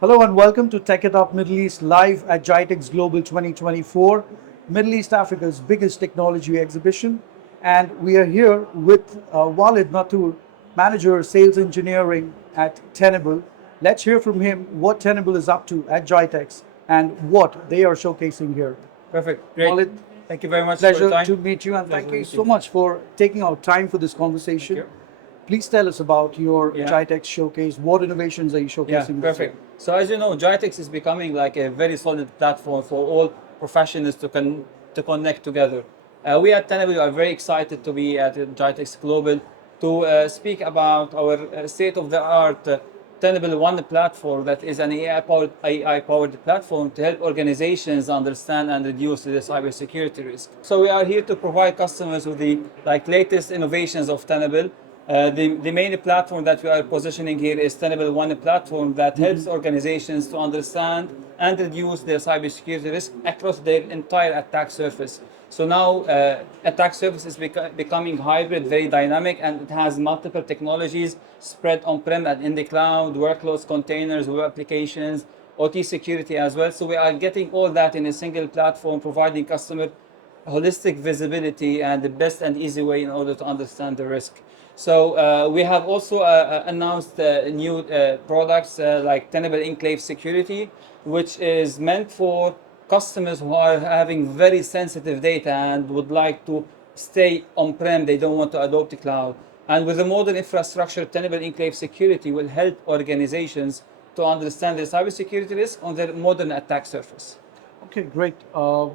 Hello and welcome to Techitup Middle East live at GITEX Global 2024, Middle East Africa's biggest technology exhibition. And we are here with Walid Natour, Manager Sales Engineering at Tenable. Let's hear from him what Tenable is up to at GITEX and what they are showcasing here. Perfect. Great. Walid, Thank you very much for your pleasure time. to meet you and Pleasure thank you to meet so much for taking out time for this conversation. you. Please tell us about your Yeah. GITEX showcase. What innovations are you Yeah, showcasing this year? perfect. So as you know, GITEX is becoming like a very solid platform for all professionals to connect together. We at Tenable are very excited to be at GITEX Global to speak about our state-of-the-art Tenable One Platform that is an AI-powered platform to help organizations understand and reduce the cybersecurity risk. So we are here to provide customers with the latest innovations of Tenable. The main platform that we are positioning here is Tenable One Platform that helps organizations to understand and reduce their cybersecurity risk across their entire attack surface. So now attack surface is becoming hybrid, very dynamic, and it has multiple technologies spread on-prem and in the cloud, workloads, containers, web applications, OT security as well. So we are getting all that in a single platform, providing customer holistic visibility and the best and easy way in order to understand the risk. So we have also announced new products like Tenable Enclave Security, which is meant for customers who are having very sensitive data and would like to stay on-prem. They don't want to adopt the cloud. And with the modern infrastructure, Tenable Enclave Security will help organizations to understand their cybersecurity risk on their modern attack surface. Okay, great. Well,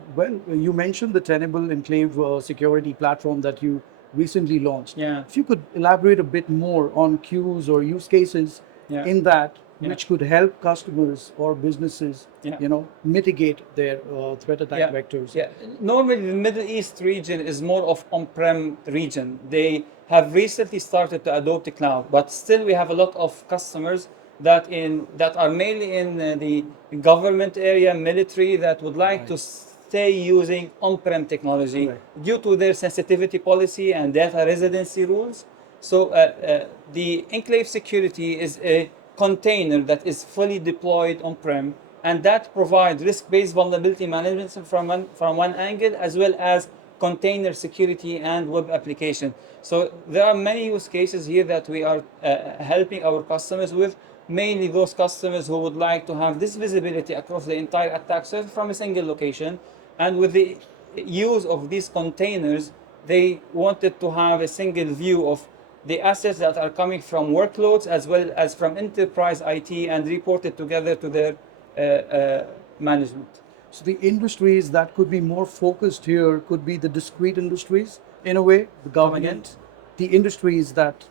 you mentioned the Tenable Enclave Security platform that you recently launched. Yeah. If you could elaborate a bit more on queues or use cases Yeah. in that, Yeah. which could help customers or businesses, Yeah. mitigate their threat attack vectors. Yeah. Normally, the Middle East region is more of on-prem region. They have recently started to adopt the cloud, but still we have a lot of customers that are mainly in the government area, military, that would like Right. to stay using on-prem technology Right. due to their sensitivity policy and data residency rules. So the enclave security is a container that is fully deployed on-prem, and that provides risk-based vulnerability management from one angle, as well as container security and web application. So there are many use cases here that we are helping our customers with, mainly those customers who would like to have this visibility across the entire attack surface from a single location. And with the use of these containers, they wanted to have a single view of the assets that are coming from workloads as well as from enterprise IT and reported together to their management. So the industries that could be more focused here could be the discrete industries, in a way, the government. The industries that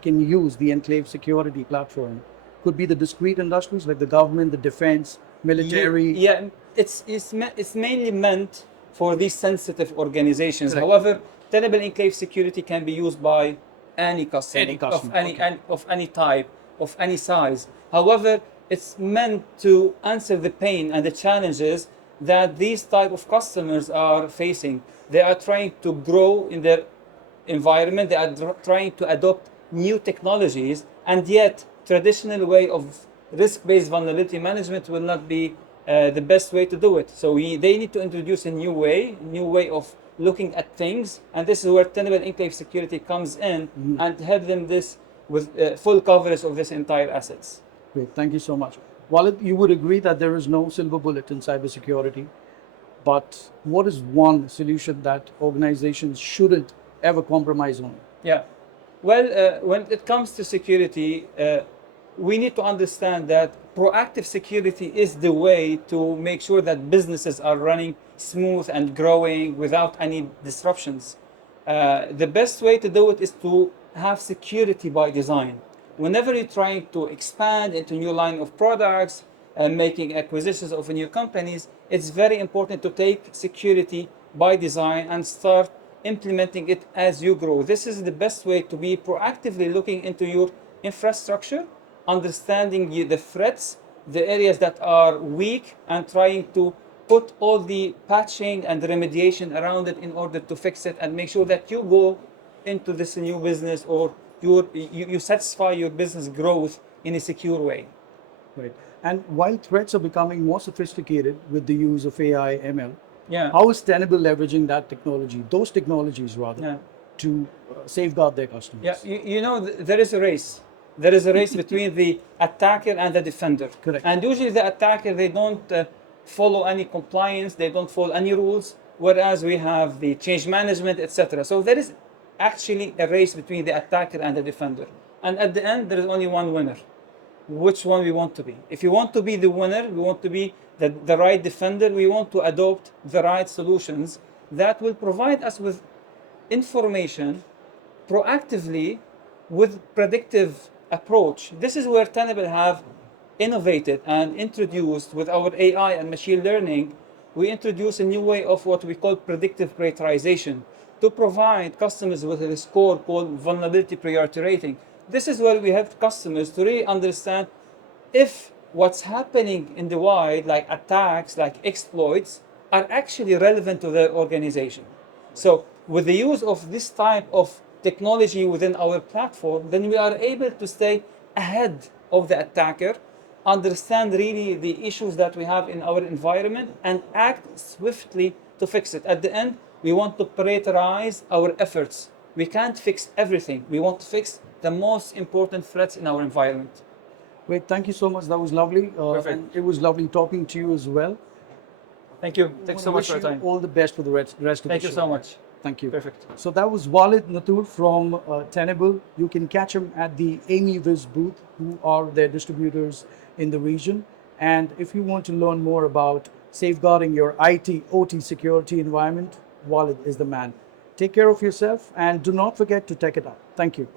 can use the enclave security platform could be the discrete industries like the government, the defense, military. Yeah, it's mainly meant for these sensitive organizations. Correct. However, Tenable Enclave Security can be used by any customer, Any customer, okay. of any type, of any size. However, it's meant to answer the pain and the challenges that these type of customers are facing. They are trying to grow in their environment. They are trying to adopt new technologies, and yet traditional way of risk-based vulnerability management will not be the best way to do it. So they need to introduce a new way of looking at things, and this is where Tenable Enclave Security comes in and help them this with full coverage of this entire assets. Great, thank you so much. Walid, you would agree that there is no silver bullet in cybersecurity, but what is one solution that organizations shouldn't ever compromise on? Yeah. Well, when it comes to security, we need to understand that proactive security is the way to make sure that businesses are running smooth and growing without any disruptions. The best way to do it is to have security by design. Whenever you're trying to expand into new line of products and making acquisitions of new companies, it's very important to take security by design and start implementing it as you grow. This is the best way to be proactively looking into your infrastructure, understanding the threats, the areas that are weak, and trying to put all the patching and remediation around it in order to fix it and make sure that you go into this new business, or you satisfy your business growth in a secure way. Right. And while threats are becoming more sophisticated with the use of AI, ML, Yeah. how is Tenable leveraging that technology, those technologies rather, Yeah. to safeguard their Yeah, customers? you know, there is a race. There is a race between the attacker and the defender. Correct. And usually the attacker, they don't follow any compliance, they don't follow any rules, whereas we have the change management, etc. So there is actually a race between the attacker and the defender. And at the end, there is only one winner. Which one we want to be? If you want to be the winner, we want to be the right defender, we want to adopt the right solutions that will provide us with information proactively with predictive approach. This is where Tenable have innovated and introduced with our AI and machine learning. We introduce a new way of what we call predictive prioritization to provide customers with a score called vulnerability priority rating. This is where we help customers to really understand if what's happening in the wild, like attacks, like exploits, are actually relevant to their organization. So with the use of this type of technology within our platform, then we are able to stay ahead of the attacker, understand really the issues that we have in our environment, and act swiftly to fix it. At the end, we want to prioritize our efforts. We can't fix everything. We want to fix the most important threats in our environment. Great, thank you so much. That was lovely. Perfect. And it was lovely talking to you as well. Thank you. Thanks so much for your time. All the best for the rest of Thank the you show. so much. Thank you. Perfect. So that was Walid Natour from Tenable. You can catch him at the MEVIS booth, who are their distributors in the region. And if you want to learn more about safeguarding your IT, OT security environment, Walid is the man. Take care of yourself and do not forget to tech it up. Thank you.